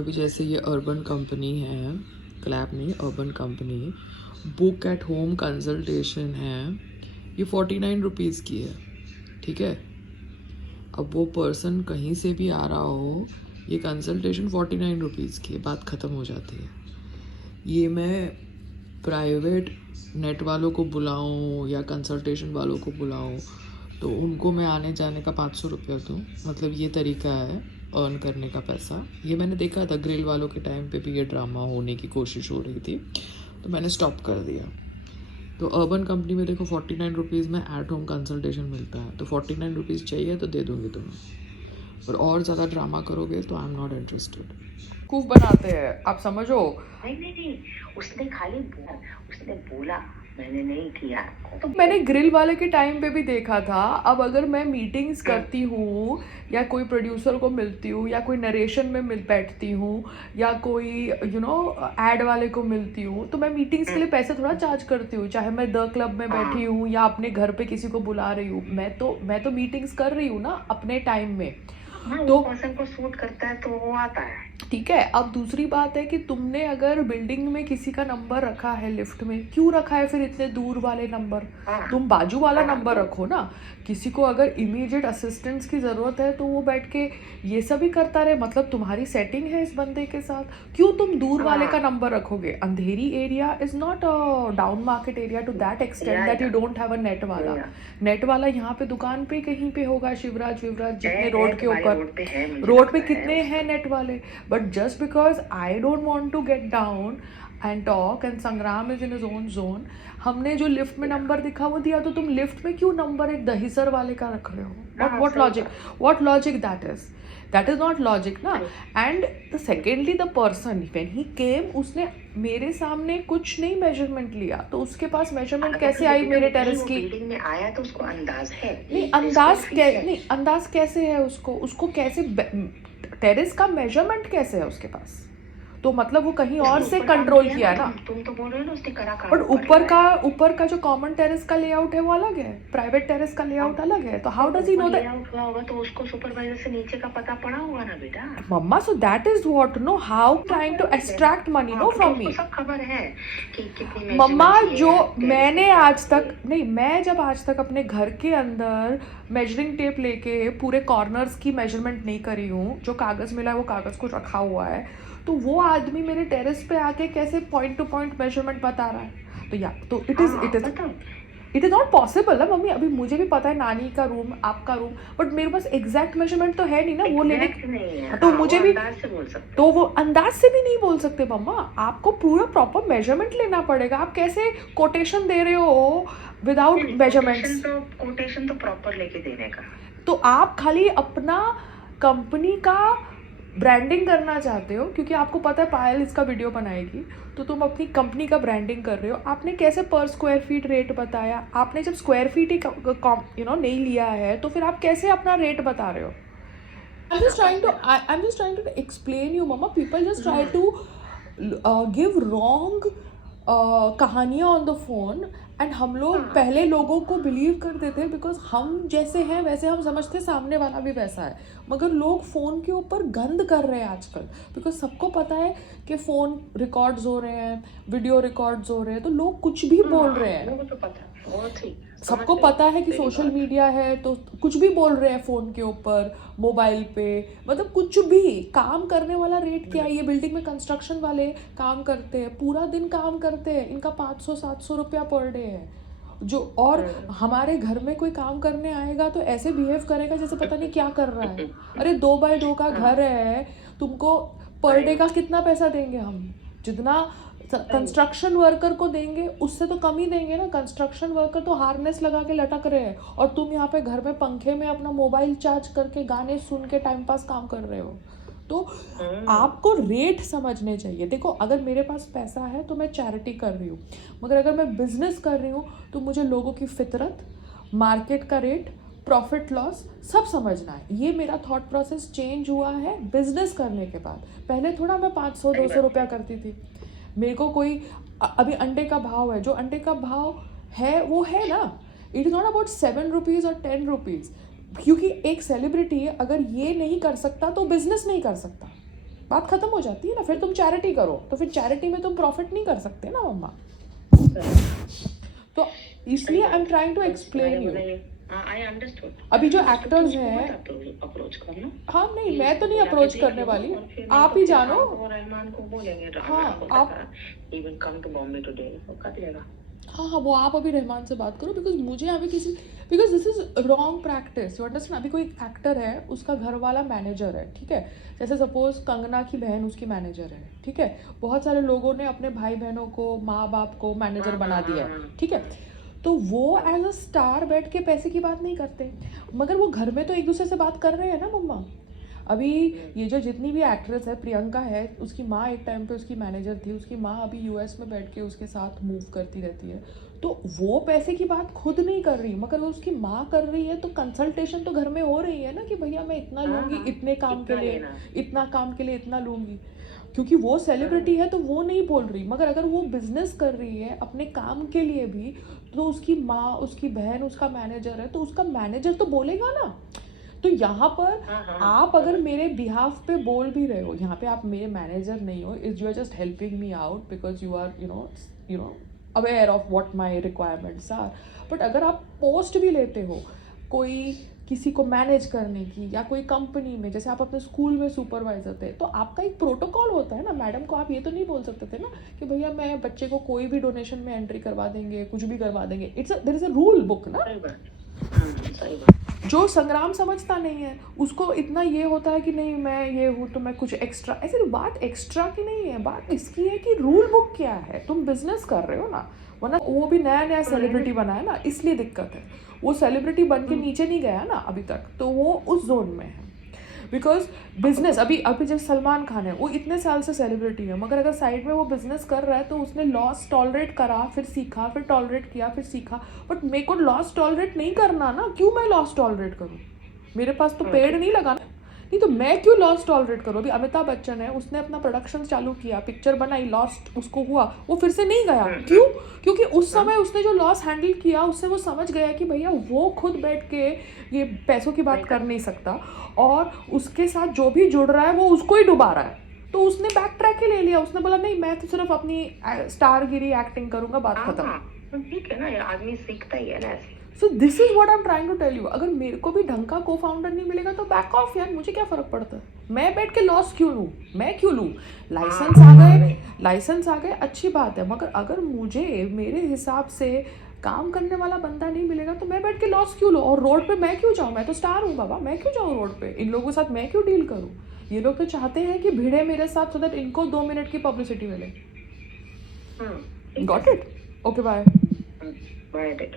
अभी जैसे ये अर्बन कंपनी है, क्लैप नहीं urban company, book at home consultation है, ये 49 रुपीज़ की है, ठीक है। अब वो पर्सन कहीं से भी आ रहा हो, ये कंसल्टेशन 49 रुपीज़ की है, बात ख़त्म हो जाती है। ये मैं प्राइवेट नेट वालों को बुलाऊं या कंसल्टेशन वालों को बुलाऊं तो उनको मैं आने जाने का 500 रुपया दूँ, मतलब ये तरीका है अर्न करने का पैसा। ये मैंने देखा था ग्रिल वालों के टाइम पे भी ये ड्रामा होने की कोशिश हो रही थी, तो मैंने स्टॉप कर दिया। तो अर्बन कंपनी में देखो 49 रुपीज़ में एट होम कंसल्टेशन मिलता है, तो 49 रुपीज़ चाहिए तो दे दूँगी तुम्हें, और ज़्यादा ड्रामा करोगे तो आई एम नॉट इंटरेस्टेड। खूब बनाते हैं, आप समझो। नहीं, उसने बोला, मैंने नहीं किया। तो मैंने ग्रिल वाले के टाइम पे भी देखा था। अब अगर मैं मीटिंग्स करती हूँ या कोई प्रोड्यूसर को मिलती हूँ या कोई नरेशन में मिल बैठती हूँ या कोई एड वाले को मिलती हूँ, तो मैं मीटिंग्स के लिए पैसे थोड़ा चार्ज करती हूँ, चाहे मैं द क्लब में बैठी हूँ या अपने घर पे किसी को बुला रही हूँ। मैं तो मीटिंग्स कर रही हूँ ना अपने टाइम में। तो पर्सन को सूट करता है तो वो आता है, ठीक है। अब दूसरी बात है कि तुमने अगर बिल्डिंग में किसी का नंबर रखा है, लिफ्ट में क्यों रखा है फिर इतने दूर वाले नंबर? तुम बाजू वाला नंबर रखो ना। किसी को अगर इमीडिएट असिस्टेंस की ज़रूरत है तो वो बैठ के ये सब ही करता रहे, मतलब तुम्हारी सेटिंग है इस बंदे के साथ, क्यों तुम दूर वाले का नंबर रखोगे? Andheri area is not a down market area to that extent that you don't have a net वाला। नेट वाला यहाँ पे दुकान पे कहीं पे होगा, शिवराज विवराज जितने रोड के ऊपर, रोड पे कितने हैं नेट वाले। But just because I don't want to get down and talk and Sangram is in is own zone, हमने जो लिफ्ट में नंबर दिखा वो दिया, तो तुम लिफ्ट में क्यों नंबर एक दहीसर वाले का रख रहे हो? what logic that is not logic ना। And secondly the person when he came, उसने मेरे सामने कुछ नहीं मेजरमेंट लिया, तो उसके पास मेजरमेंट कैसे आई मेरे टेरेस की? बिल्डिंग में आया तो उसको अंदाज है। नहीं, अंदाज कैसे है उसको कैसे टेरेस का मेजरमेंट कैसे है उसके पास? तो मतलब वो कहीं और से कंट्रोल किया ना। तुम तो बोल रहे हो ना उसने करा काम। बट ऊपर का जो कॉमन टेरेस का लेआउट है वो अलग है, प्राइवेट टेरेस का लेआउट अलग है, तो how does he know that? Layout हुआ होगा तो उसको सुपरवाइजर से नीचे का पता पड़ा होगा ना बेटा। Mamma, so that is what no how trying to extract money no from me. सब खबर है कि कितनी मम्मा, जो मैंने आज तक नहीं, मैं जब आज तक अपने घर के अंदर मेजरिंग टेप लेके पूरे कॉर्नर्स की मेजरमेंट नहीं करी हूँ, जो कागज़ मिला है वो कागज़ को रखा हुआ है, तो वो आदमी मेरे टेरेस पे आके कैसे पॉइंट टू पॉइंट मेजरमेंट बता रहा है? तो इट इज़ नॉट पॉसिबल ना मम्मी। अभी मुझे भी पता है नानी का रूम, आपका रूम, बट मेरे पास एग्जैक्ट मेजरमेंट तो है नहीं ना वो लेने, तो मुझे भी तो वो अंदाज से भी नहीं बोल सकते मम्मा। आपको पूरा प्रॉपर मेजरमेंट लेना पड़ेगा। आप कैसे कोटेशन दे रहे हो विदाउट मेजरमेंट्स? कोटेशन तो प्रॉपर लेके देने का। तो आप खाली अपना कंपनी का ब्रांडिंग करना चाहते हो, क्योंकि आपको पता है पायल इसका वीडियो बनाएगी, तो तुम अपनी कंपनी का ब्रांडिंग कर रहे हो। आपने कैसे पर स्क्वायर फीट रेट बताया? आपने जब स्क्वायर फीट ही नहीं लिया है, तो फिर आप कैसे अपना रेट बता रहे हो? I'm just trying to explain you, Mama. People just try to give wrong कहानियाँ ऑन द फोन, एंड हम लोग पहले लोगों को बिलीव करते थे बिकॉज हम जैसे हैं वैसे हम समझते सामने वाला भी वैसा है, मगर लोग फ़ोन के ऊपर गंद कर रहे हैं आजकल, बिकॉज सबको पता है कि फ़ोन रिकॉर्ड्स हो रहे हैं, वीडियो रिकॉर्ड्स हो रहे हैं, तो लोग कुछ भी बोल रहे हैं। सबको पता है कि सोशल मीडिया है तो कुछ भी बोल रहे हैं फ़ोन के ऊपर, मोबाइल पे, मतलब कुछ भी। काम करने वाला रेट क्या है? ये बिल्डिंग में कंस्ट्रक्शन वाले काम करते हैं, पूरा दिन काम करते हैं, इनका 500-700 रुपया पर डे है जो, और हमारे घर में कोई काम करने आएगा तो ऐसे बिहेव करेगा जैसे पता नहीं क्या कर रहा है। अरे 2x2 का घर है, तुमको पर डे का कितना पैसा देंगे हम? जितना कंस्ट्रक्शन वर्कर को देंगे उससे तो कम ही देंगे ना। कंस्ट्रक्शन वर्कर तो हार्नेस लगा के लटक रहे हैं और तुम यहाँ पे घर में पंखे में अपना मोबाइल चार्ज करके गाने सुन के टाइम पास काम कर रहे हो। तो आपको रेट समझने चाहिए। देखो, अगर मेरे पास पैसा है तो मैं चैरिटी कर रही हूँ, मगर अगर मैं बिजनेस कर रही हूँ तो मुझे लोगों की फितरत, मार्केट का रेट, प्रॉफिट लॉस सब समझना है। ये मेरा थॉट प्रोसेस चेंज हुआ है बिजनेस करने के बाद। पहले थोड़ा मैं 500-200 रुपया करती थी। मेरे को कोई अभी अंडे का भाव है, जो अंडे का भाव है वो है ना, it is not about 7 rupees और 10 रुपीज़, क्योंकि एक सेलिब्रिटी अगर ये नहीं कर सकता तो बिजनेस नहीं कर सकता। बात खत्म हो जाती है ना। फिर तुम चैरिटी करो, तो फिर चैरिटी में तुम प्रॉफिट नहीं कर सकते ना मम्मा। तो इसलिए I am trying to explain you. I understood. अभी जो एक्टर्स हैं, अप्रोच करना। हाँ नहीं मैं तो नहीं अप्रोच करने वाली, आप ही जानो। और रहमान को बोलेंगे, हाँ आप, even come to Bombay today, वो कर लेगा। हाँ हाँ वो आप अभी रहमान से बात करो, बिकॉज मुझे अभी किसी, because this is wrong practice, you understand. अभी कोई एक्टर है, उसका घर वाला मैनेजर है, ठीक है, जैसे सपोज कंगना की बहन उसकी मैनेजर है, ठीक है, बहुत सारे लोगों ने अपने भाई बहनों को, माँ बाप को मैनेजर बना दिया है, ठीक है, तो वो एज अ स्टार बैठ के पैसे की बात नहीं करते, मगर वो घर में तो एक दूसरे से बात कर रहे हैं ना मम्मा। अभी ये जो जितनी भी एक्ट्रेस है, प्रियंका है, उसकी माँ एक टाइम पे उसकी मैनेजर थी, उसकी माँ अभी यूएस में बैठ के उसके साथ मूव करती रहती है, तो वो पैसे की बात खुद नहीं कर रही, मगर वो उसकी माँ कर रही है, तो कंसल्टेशन तो घर में हो रही है ना कि भैया मैं इतना लूँगी इतने काम के लिए, इतना काम के लिए इतना लूँगी, क्योंकि वो सेलिब्रिटी है तो वो नहीं बोल रही। मगर अगर वो बिजनेस कर रही है अपने काम के लिए भी, तो उसकी माँ, उसकी बहन उसका मैनेजर है, तो उसका मैनेजर तो बोलेगा ना। तो यहाँ पर आप अगर मेरे बिहाफ पे बोल भी रहे हो, यहाँ पे आप मेरे मैनेजर नहीं हो, is you are just helping me out because you are you know aware of what my requirements are. But अगर आप पोस्ट भी लेते हो कोई किसी को मैनेज करने की, या कोई कंपनी में, जैसे आप अपने स्कूल में सुपरवाइजर थे, तो आपका एक प्रोटोकॉल होता है ना। मैडम को आप ये तो नहीं बोल सकते थे ना कि भैया मैं बच्चे को कोई भी डोनेशन में एंट्री करवा देंगे, कुछ भी करवा देंगे। It's there is a rule book ना। सही बात। जो संग्राम समझता नहीं है उसको इतना ये होता है कि नहीं मैं ये हूँ तो मैं कुछ एक्स्ट्रा, ऐसे बात एक्स्ट्रा की नहीं है, बात इसकी है कि रूल बुक क्या है। तुम बिजनेस कर रहे हो ना, वरना वो भी नया नया सेलिब्रिटी बना है ना, इसलिए दिक्कत है। वो सेलिब्रिटी बन के नीचे नहीं गया ना अभी तक, तो वो उस जोन में है। बिकॉज बिजनेस अभी जैसे सलमान खान है, वो इतने साल से सेलिब्रिटी है, मगर अगर साइड में वो बिजनेस कर रहा है तो उसने लॉस टॉलरेट करा, फिर सीखा, फिर टॉलरेट किया, फिर सीखा। बट मेरे को लॉस टॉलरेट नहीं करना ना, क्यों मैं लॉस टॉलरेट करूँ? मेरे पास तो पेड़ नहीं लगा ना, नहीं तो मैं क्यों लॉस टॉलरेट करूँ? अभी अमिताभ बच्चन है, उसने अपना प्रोडक्शन चालू किया, पिक्चर बनाई, लॉस उसको हुआ, वो फिर से नहीं गया। क्यों? क्योंकि उस समय उसने जो लॉस हैंडल किया, उससे वो समझ गया कि भैया वो खुद बैठ के ये पैसों की बात कर नहीं सकता, और उसके साथ जो भी जुड़ रहा है वो उसको ही डुबा रहा है। तो उसने बैक ट्रैक ही ले लिया, उसने बोला नहीं मैं तो सिर्फ अपनी स्टारगिरी एक्टिंग करूँगा, बात खत्म। ठीक है ना, ये आदमी सीखता ही है ना ऐसे। So this is what I am trying to tell you. अगर मेरे को भी ढंग का को फाउंडर नहीं मिलेगा तो बैक ऑफ यार, मुझे क्या फ़र्क पड़ता है? मैं बैठ के लॉस क्यों लूँ? मैं क्यों लूँ? लाइसेंस आ गए अच्छी बात है, मगर अगर मुझे मेरे हिसाब से काम करने वाला बंदा नहीं मिलेगा तो मैं बैठ के लॉस क्यों लूँ? और रोड पे मैं क्यों जाऊँ? मैं तो स्टार हूँ बाबा, मैं क्यों जाऊँ रोड पे? इन लोगों के साथ मैं क्यों डील करूँ? ये लोग तो चाहते हैं कि भिड़े मेरे साथ, सो दैट इनको 2 मिनट की पब्लिसिटी मिले। Got it? Okay bye. Bye.